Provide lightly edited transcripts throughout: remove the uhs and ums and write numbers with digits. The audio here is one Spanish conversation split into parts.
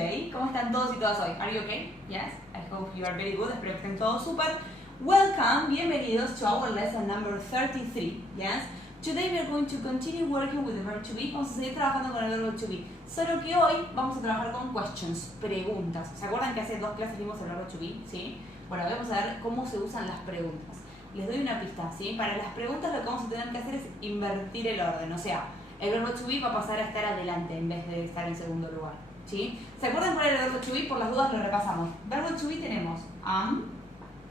today? ¿Cómo están todos y todas hoy? Are you okay? Yes? I hope you are very good. Espero que estén todos súper. Welcome, bienvenidos to our lesson number 33. Yes? Today we are going to continue working with the verb to be. Vamos a seguir trabajando con el verbo to be. Solo que hoy vamos a trabajar con questions, preguntas. ¿Se acuerdan que hace 2 clases vimos el verbo to be? ¿Sí? Bueno, hoy vamos a ver cómo se usan las preguntas. Les doy una pista, ¿sí? Para las preguntas lo que vamos a tener que hacer es invertir el orden. O sea, el verbo to be va a pasar a estar adelante en vez de estar en segundo lugar. ¿Sí? ¿Se acuerdan cuál era el verbo to be? Por las dudas lo repasamos. Verbo to be tenemos am,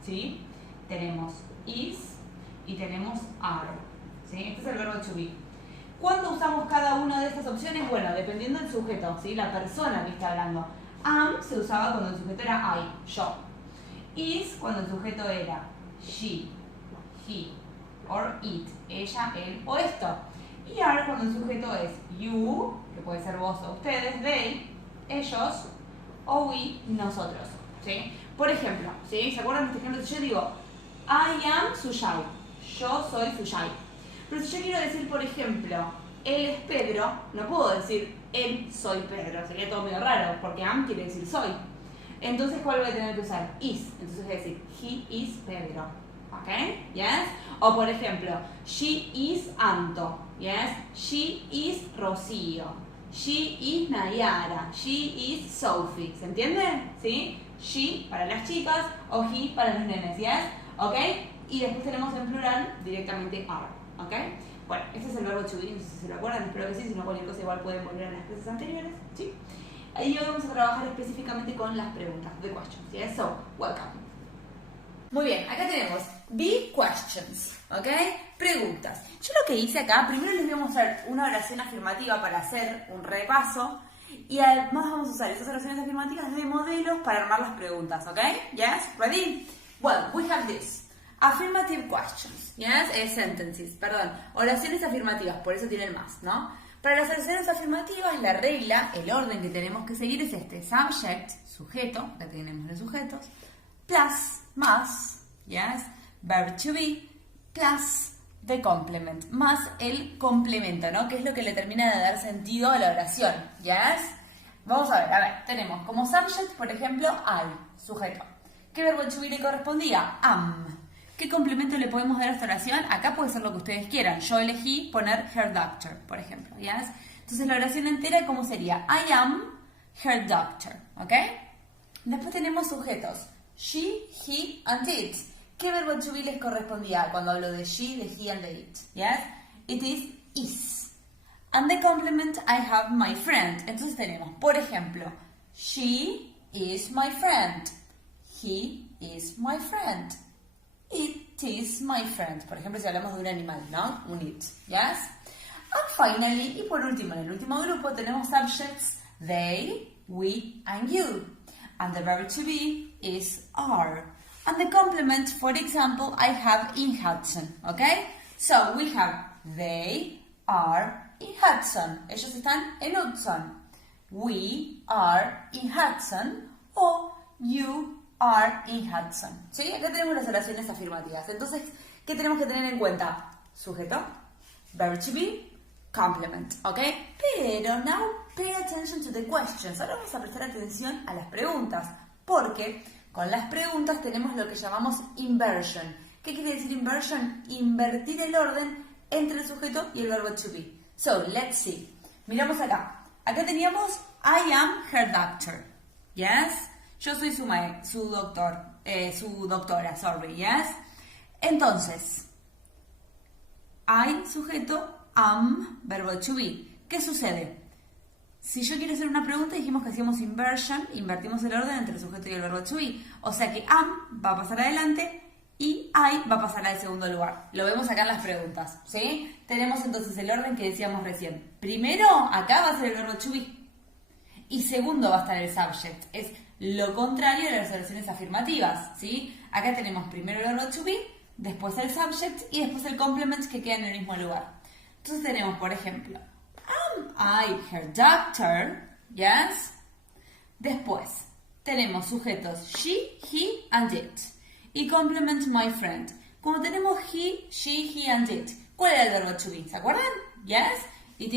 ¿sí? Tenemos is y tenemos are. ¿Sí? Este es el verbo to be. ¿Cuándo usamos cada una de estas opciones? Bueno, dependiendo del sujeto, ¿sí? La persona que está hablando. Am se usaba cuando el sujeto era I, yo. Is cuando el sujeto era she, he, or it, ella, él o esto. Y are cuando el sujeto es you, que puede ser vos o ustedes, they, ellos, o we, nosotros. ¿Sí? Por ejemplo, ¿sí? ¿Se acuerdan de este ejemplo? Si yo digo I am Suyai, yo soy Suyai. Pero si yo quiero decir, por ejemplo, él es Pedro, no puedo decir él soy Pedro, sería todo medio raro, porque am quiere decir soy. Entonces, ¿cuál voy a tener que usar? Is. Entonces voy a decir he is Pedro. ¿Ok? ¿Yes? O por ejemplo, she is Anto. ¿Yes? She is Rocío. She is Nayara. She is Sophie. ¿Se entiende? ¿Sí? She para las chicas o he para los nenes. ¿Yes? ¿Ok? Y después tenemos en plural directamente are. ¿Ok? Bueno, este es el verbo to be, no sé si se lo acuerdan, espero que sí, si no cualquier cosa igual pueden volver a las clases anteriores, ¿sí? Ahí hoy vamos a trabajar específicamente con las preguntas, the questions, ¿sí? So, welcome. Muy bien, acá tenemos the questions, ¿ok? Preguntas. Yo lo que hice acá, primero les voy a mostrar una oración afirmativa para hacer un repaso y además vamos a usar esas oraciones afirmativas de modelos para armar las preguntas, ¿ok? Yes? Ready? Well, we have this. Affirmative questions, yes, sentences, perdón, oraciones afirmativas, por eso tienen más, ¿no? Para las oraciones afirmativas, la regla, el orden que tenemos que seguir es este: subject, sujeto, acá tenemos los sujetos, plus, más, yes, verb to be, plus the complement, más el complemento, ¿no? Que es lo que le termina de dar sentido a la oración, yes. Vamos a ver, tenemos como subject, por ejemplo, I, sujeto. ¿Qué verbo to be le correspondía? Am. ¿Qué complemento le podemos dar a esta oración? Acá puede ser lo que ustedes quieran. Yo elegí poner her doctor, por ejemplo. ¿Yes? Entonces la oración entera, ¿cómo sería? I am her doctor. ¿Ok? Después tenemos sujetos. She, he, and it. ¿Qué verbo to be les correspondía cuando hablo de she, de he, and de it? ¿Yes? It is. And the complement, I have my friend. Entonces tenemos, por ejemplo, she is my friend. He is my friend. It is my friend. Por ejemplo, si hablamos de un animal, ¿no? Un it. Yes? And finally, y por último, en el último grupo tenemos subjects they, we, and you. And the verb to be is are. And the complement, for example, I have in Hudson. Okay? So, we have they are in Hudson. Ellos están en Hudson. We are in Hudson. O you are in Hudson. ¿Sí? Acá tenemos las oraciones afirmativas. Entonces, ¿qué tenemos que tener en cuenta? Sujeto, verb to be, complement. ¿Ok? Pero now pay attention to the questions. Ahora vamos a prestar atención a las preguntas. Porque con las preguntas tenemos lo que llamamos inversion. ¿Qué quiere decir inversion? Invertir el orden entre el sujeto y el verbo to be. So, let's see. Miramos acá. Acá teníamos I am her doctor. Yes? Yo soy su doctora, sorry, yes? Entonces, I, sujeto, am, verbo to be. ¿Qué sucede? Si yo quiero hacer una pregunta, dijimos que hacíamos inversion, invertimos el orden entre el sujeto y el verbo to be. O sea que am va a pasar adelante y I va a pasar al segundo lugar. Lo vemos acá en las preguntas, ¿sí? Tenemos entonces el orden que decíamos recién. Primero, acá va a ser el verbo to be. Y segundo va a estar el subject. Es lo contrario de las oraciones afirmativas, ¿sí? Acá tenemos primero el verbo to be, después el subject y después el complement que queda en el mismo lugar. Entonces tenemos, por ejemplo, am I her doctor? Yes. Después tenemos sujetos she, he, and it. Y complement my friend. Como tenemos he, she, he, and it, ¿cuál era el verbo to be? ¿Se acuerdan? Yes. It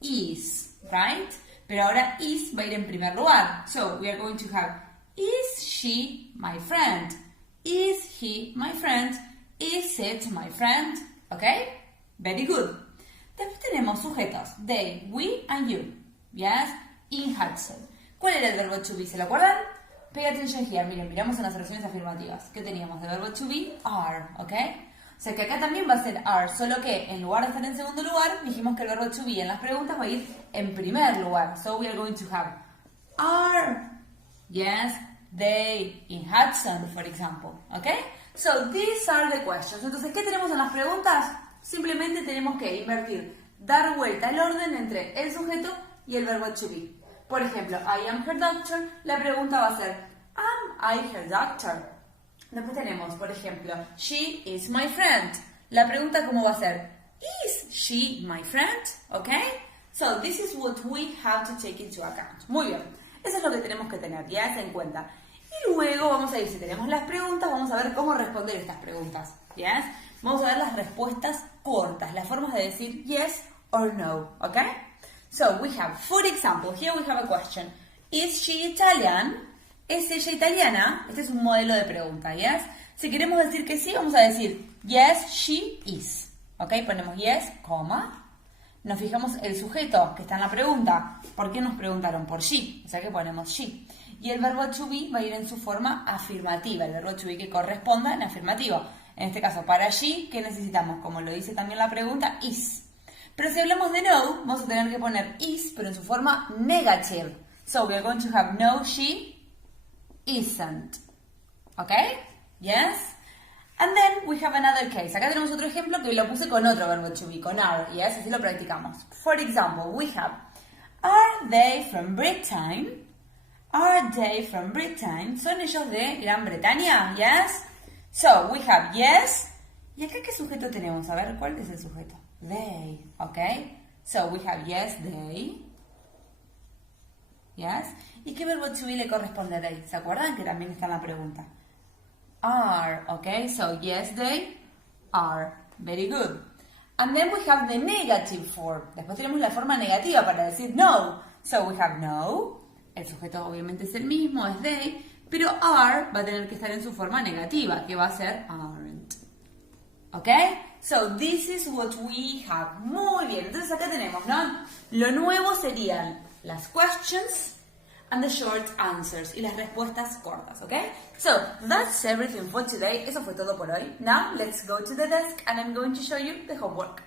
is, right? Pero ahora is va a ir en primer lugar. So, we are going to have, is she my friend? Is he my friend? Is it my friend? ¿Ok? Very good. Después tenemos sujetos. They, we, and you. Yes? In Hudson. ¿Cuál era el verbo to be? ¿Se lo acuerdan? Pay attention here. Miren, miramos en las oraciones afirmativas. ¿Qué teníamos de verbo to be? Are. ¿Ok? O sea que acá también va a ser are. Solo que en lugar de estar en segundo lugar, dijimos que el verbo to be en las preguntas va a ir en primer lugar. So we are going to have are. Yes? They in Hudson, for example. ¿Ok? So, these are the questions. Entonces, ¿qué tenemos en las preguntas? Simplemente tenemos que invertir, dar vuelta el orden entre el sujeto y el verbo to be. Por ejemplo, I am her doctor. La pregunta va a ser, am I her doctor? Después tenemos, por ejemplo, she is my friend. La pregunta, ¿cómo va a ser? Is she my friend? ¿Ok? So, this is what we have to take into account. Muy bien. Eso es lo que tenemos que tener, ya en cuenta. Y luego vamos a ir, si tenemos las preguntas, vamos a ver cómo responder estas preguntas. ¿Yes? Vamos a ver las respuestas cortas, las formas de decir yes or no. ¿Ok? So, we have, for example, here we have a question. Is she Italian? ¿Es ella italiana? Este es un modelo de pregunta, ¿yes? Si queremos decir que sí, vamos a decir yes, she is. ¿Ok? Ponemos yes, coma. Nos fijamos el sujeto que está en la pregunta. ¿Por qué nos preguntaron? Por she. O sea que ponemos she. Y el verbo to be va a ir en su forma afirmativa. El verbo to be que corresponda en afirmativo. En este caso, para she, ¿qué necesitamos? Como lo dice también la pregunta, is. Pero si hablamos de no, vamos a tener que poner is, pero en su forma negative. So, we are going to have no, she isn't. ¿Ok? Yes? And then we have another case. Acá tenemos otro ejemplo que lo puse con otro verbo to be, con are. Yes? Así lo practicamos. For example, we have, are they from Britain? Are they from Britain? ¿Son ellos de Gran Bretaña? Yes? So, we have yes. ¿Y acá qué sujeto tenemos? A ver, ¿cuál es el sujeto? They. ¿Ok? So, we have yes, they. Yes? ¿Y qué verbo to be le corresponde a they? ¿Se acuerdan que también está en la pregunta? Are. ¿Ok? So, yes, they are. Very good. And then we have the negative form. Después tenemos la forma negativa para decir no. So, we have no. El sujeto obviamente es el mismo, es they, pero are va a tener que estar en su forma negativa, que va a ser aren't. ¿Ok? So, this is what we have. Muy bien, entonces acá tenemos, ¿no? Lo nuevo serían las questions and the short answers, y las respuestas cortas, ¿ok? So, that's everything for today. Eso fue todo por hoy. Now, let's go to the desk and I'm going to show you the homework.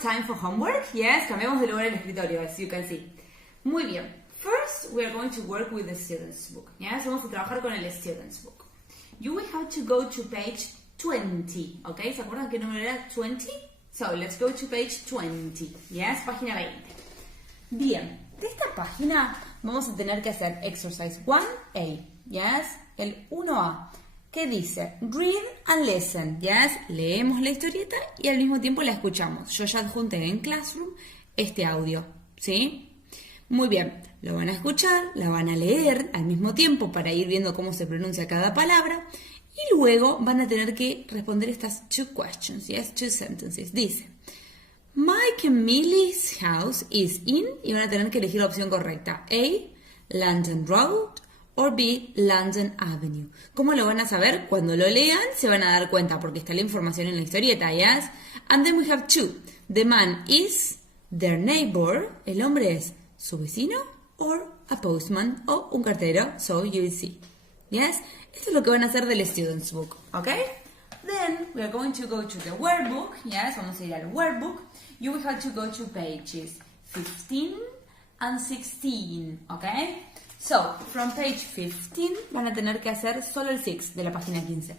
Time for homework. Yes, cambiamos de lugar el escritorio, as you can see. Muy bien. First, we are going to work with the student's book. Yes, vamos a trabajar con el student's book. You will have to go to page 20. Okay, ¿se acuerdan qué número era? 20? So, let's go to page 20. Yes, página 20. Bien, de esta página vamos a tener que hacer exercise 1A. Yes, el 1A. ¿Qué dice? Read and listen, yes. Leemos la historieta y al mismo tiempo la escuchamos. Yo ya adjunté en Classroom este audio, ¿sí? Muy bien, lo van a escuchar, la van a leer al mismo tiempo para ir viendo cómo se pronuncia cada palabra y luego van a tener que responder estas two questions, yes, two sentences. Dice, Mike and Millie's house is in, y van a tener que elegir la opción correcta. A, London Road, or B, London Avenue. ¿Cómo lo van a saber? Cuando lo lean se van a dar cuenta porque está la información en la historieta, yes? And then we have two. The man is their neighbor. El hombre es su vecino or a postman o un cartero. So you will see. Yes? Esto es lo que van a hacer del student's book. Okay? Then we are going to go to the workbook. Yes, vamos a ir al workbook. You will have to go to pages 15 and 16. Okay? So, from page 15 van a tener que hacer solo el 6 de la página 15.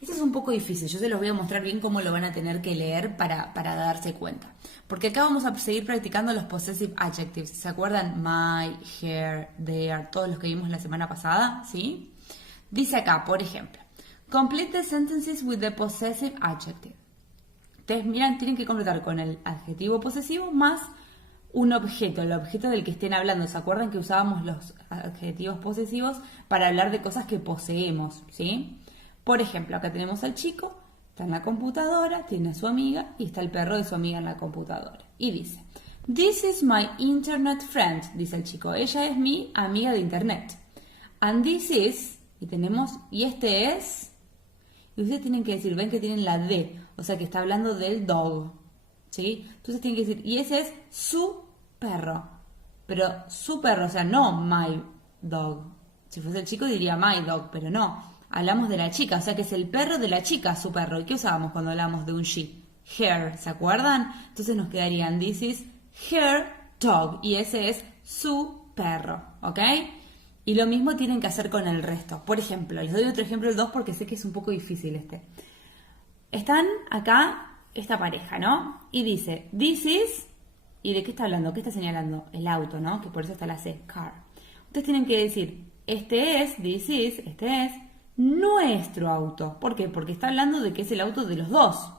Esto es un poco difícil, yo se los voy a mostrar bien cómo lo van a tener que leer para darse cuenta. Porque acá vamos a seguir practicando los possessive adjectives. ¿Se acuerdan? My, her, their, todos los que vimos la semana pasada, ¿sí? Dice acá, por ejemplo, Complete the sentences with the possessive adjective. Ustedes miran, tienen que completar con el adjetivo posesivo más un objeto, el objeto del que estén hablando. ¿Se acuerdan que usábamos los adjetivos posesivos para hablar de cosas que poseemos? ¿Sí? Por ejemplo, acá tenemos al chico, está en la computadora, tiene a su amiga y está el perro de su amiga en la computadora. Y dice, "This is my internet friend", dice el chico. Ella es mi amiga de internet. "And this is", y tenemos, y este es, y ustedes tienen que decir, ven que tienen la D, o sea que está hablando del dog, ¿sí? Entonces tienen que decir, y ese es su perro, pero su perro, o sea, no my dog. Si fuese el chico diría my dog, pero no, hablamos de la chica, o sea que es el perro de la chica, su perro. ¿Y qué usábamos cuando hablamos de un she? Her, ¿se acuerdan? Entonces nos quedarían, this is her dog, y ese es su perro, ¿ok? Y lo mismo tienen que hacer con el resto. Por ejemplo, les doy otro ejemplo, el 2, porque sé que es un poco difícil este. Están acá esta pareja, ¿no? Y dice, this is, ¿y de qué está hablando? ¿Qué está señalando? El auto, ¿no? Que por eso está la C, car. Ustedes tienen que decir, este es, this is, este es nuestro auto. ¿Por qué? Porque está hablando de que es el auto de los dos.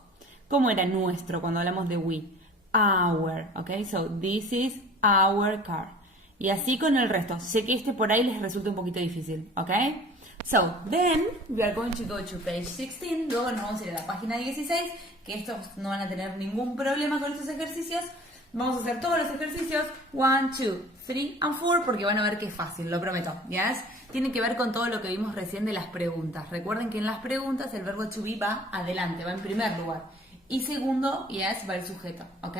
¿Cómo era nuestro cuando hablamos de we? Our, ¿ok? So, this is our car. Y así con el resto. Sé que este por ahí les resulta un poquito difícil, ¿ok? So, then, we are going to go to page 16. Luego nos vamos a ir a la página 16, que estos no van a tener ningún problema con estos ejercicios. Vamos a hacer todos los ejercicios, 1, 2, 3 and 4, porque van a ver que es fácil, lo prometo, ¿yes? Tiene que ver con todo lo que vimos recién de las preguntas. Recuerden que en las preguntas el verbo to be va adelante, va en primer lugar. Y segundo, yes, va el sujeto, ¿ok?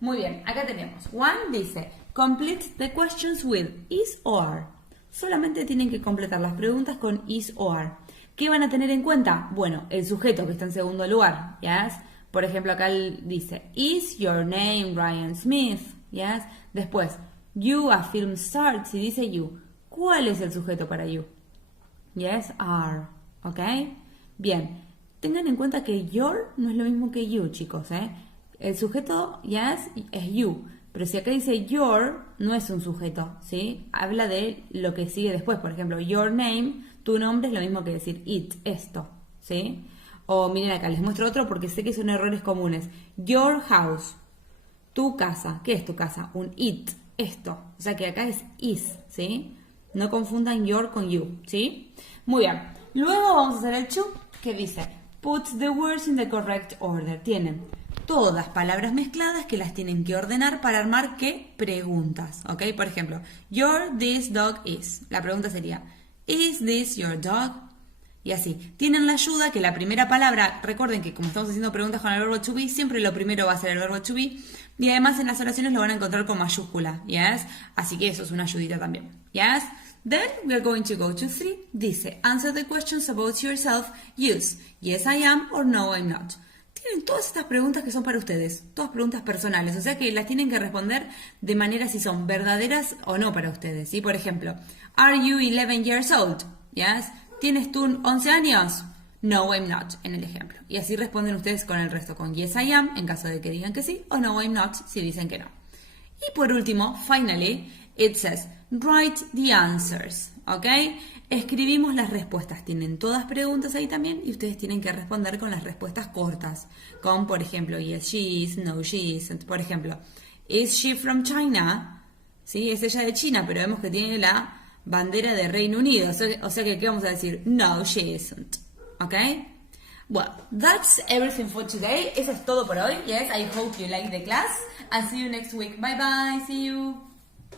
Muy bien, acá tenemos. 1 dice, complete the questions with is or are. Solamente tienen que completar las preguntas con is or are. ¿Qué van a tener en cuenta? Bueno, el sujeto que está en segundo lugar, ¿yes? Por ejemplo, acá dice, is your name Ryan Smith? ¿Yes? Después, you a film star, si dice you, ¿cuál es el sujeto para you? Yes, are, ¿ok? Bien, tengan en cuenta que your no es lo mismo que you, chicos, ¿eh? El sujeto, yes, es you. Pero si acá dice your, no es un sujeto, ¿sí? Habla de lo que sigue después. Por ejemplo, your name, tu nombre es lo mismo que decir it, esto, ¿sí? O miren acá, les muestro otro porque sé que son errores comunes. Your house, tu casa. ¿Qué es tu casa? Un it, esto. O sea que acá es is, ¿sí? No confundan your con you, ¿sí? Muy bien. Luego vamos a hacer el to, que dice, put the words in the correct order. Tienen todas palabras mezcladas que las tienen que ordenar para armar, ¿qué? Preguntas, ¿ok? Por ejemplo, your this dog is. La pregunta sería, is this your dog? Y así. Tienen la ayuda que la primera palabra, recuerden que como estamos haciendo preguntas con el verbo to be, siempre lo primero va a ser el verbo to be. Y además en las oraciones lo van a encontrar con mayúscula, ¿yes? Así que eso es una ayudita también, ¿yes? Then we are going to go to 3. Dice, answer the questions about yourself. Use yes I am or no I'm not. Tienen todas estas preguntas que son para ustedes, todas preguntas personales, o sea que las tienen que responder de manera si son verdaderas o no para ustedes, ¿sí? Por ejemplo, are you 11 years old? Yes. ¿Tienes tú 11 años? No, I'm not, en el ejemplo. Y así responden ustedes con el resto, con yes, I am, en caso de que digan que sí, o no, I'm not, si dicen que no. Y por último, finally, it says, write the answers, ¿ok? Escribimos las respuestas. Tienen todas preguntas ahí también y ustedes tienen que responder con las respuestas cortas. Con, por ejemplo, yes, she is, no, she isn't. Por ejemplo, is she from China? Sí, es ella de China, pero vemos que tiene la bandera de Reino Unido. O sea que, ¿qué vamos a decir? No, she isn't. ¿Ok? Well, that's everything for today. Eso es todo por hoy. Yes, I hope you like the class. And see you next week. Bye bye. See you.